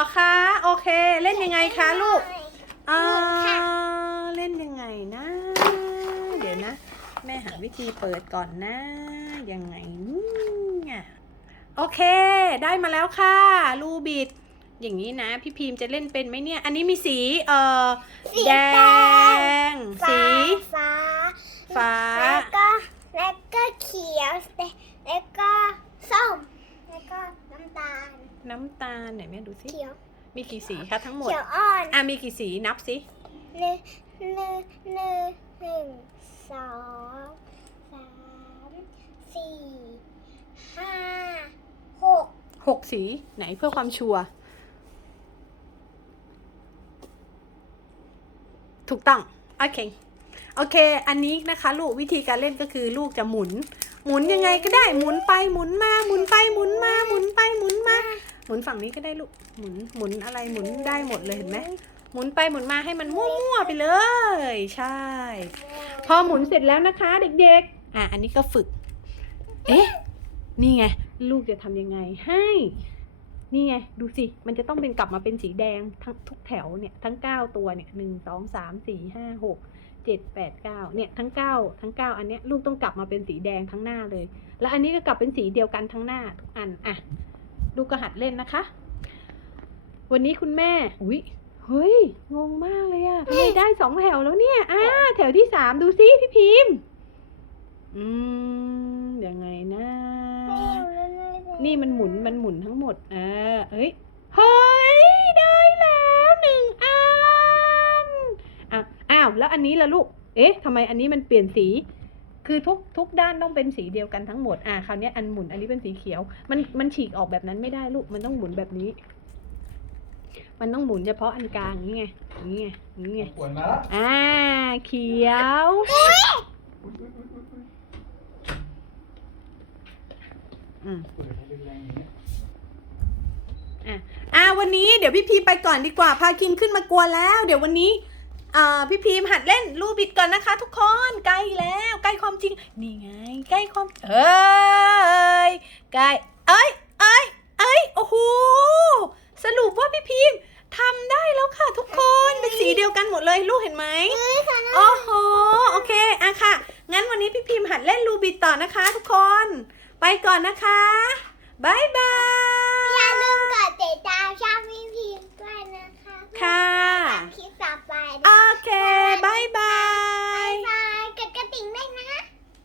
เหรอคะ โอเค เล่นยังไงคะลูกอ่าค่ะเล่นยังไงนะ เดี๋ยวนะ แม่หาวิธีเปิดก่อนนะ ยังไงเนี่ยโอเค ได้มาแล้วค่ะ ลูบิด อย่างนี้นะ พี่พิมพ์จะเล่นเป็นไหมเนี่ย อันนี้มีสี เอ่อสีแดแดงฟ้าสี ฟ้า ฟ้า แล้วก็ แล้วก็เขียวแล้วก็ส้มแล้วก็น้ำตาล น้ำตาลไหนแม่ดูสิเขียวมีกี่สีคะทั้งหมดเขียวอ่อนอะมีกี่สีนับสิหนึ่งหนึ่งหนึ่งหนึ่งสองสามสี่ห้าหกหกสีไหนเพื่อความชัวร์ถูกต้องโอเคโอเค อันนี้นะคะ ลูกวิธีการเล่นก็คือลูกจะหมุน หมุนยังไงก็ได้หมุนไปหมุนมาหมุนไปหมุนมาหมุนไปหมุน มาหมุนฝั่งนี้ก็ได้ลูก หมุน หมุนอะไรหมุนได้หมดเลยเห็นไหม หมุนไปหมุนมาให้มันมั่วๆไปเลย ใช่ พอหมุนเสร็จแล้วนะคะ เด็กๆ อะ อันนี้ก็ฝึก เอ๊ะ นี่ไง ลูกจะทำยังไงให้ นี่ไง ดูสิ มันจะต้องเป็นกลับมาเป็นสีแดงทั้งทุกแถวเนี่ย ทั้งเก้าตัวเนี่ยหนึ่งสองสามสี่ห้าหกเจ็ดแปดเก้าเนี่ยทั้งเก้าทั้งเก้าอันเนี้ยลูกต้องกลับมาเป็นสีแดงทั้งหน้าเลย แล้วอันนี้ก็กลับเป็นสีเดียวกันทั้งหน้าทุกอัน อะ ลูกก็หัดเล่นนะคะ วันนี้คุณแม่ อุ้ยเฮ้ย งงมากเลยอะทำไมได้สองแถวแล้วเนี่ย อ่า แถวที่สามดูสิพี่พิมพ์ อืม ยังไงนะ นี่มันหมุน มันหมุนทั้งหมดอ่าเอ้ย เฮ้ย ได้แล้วหนึ่งอัน อะ อ้าว แล้วอันนี้ล่ะลูก เอ๊ะทำไมอันนี้มันเปลี่ยนสี คือทุกทุกด้านต้องเป็นสีเดียวกันทั้งหมด อ่าคราวเนี้ยอันหมุนอันนี้เป็นสีเขียว มันมันฉีกออกแบบนั้นไม่ได้ลูก มันต้องหมุนแบบนี้ มันต้องหมุนเฉพาะอันกลางอย่างนี้ไงอย่างนี้ไงอย่างนี้ไง ปวดมาแล้วอ่า เขียว อืม ปวดแรงๆอย่างเงี้ย อ่าวันนี้เดี๋ยวพี่พีไปก่อนดีกว่า พาคินขึ้นมากวนแล้ว เดี๋ยววันนี้อ่า พี่พีมหัดเล่นลูบิดก่อนนะคะ ทุกคนใกล้แล้วใกล้ความจริง นี่ไง ใกล้ความเอ้ยใกล้เอ้ยเอ้ยเอ้ยโอ้โหสรุปว่าพี่พีมทำได้แล้วค่ะทุกคนเป็นสีเดียวกันหมดเลยลูกเห็นไหมโอ้โหโอเคอะค่ะ งั้นวันนี้พี่พิมหัดเล่นลูบิดต่อนะคะ ทุกคน ไปก่อนนะคะ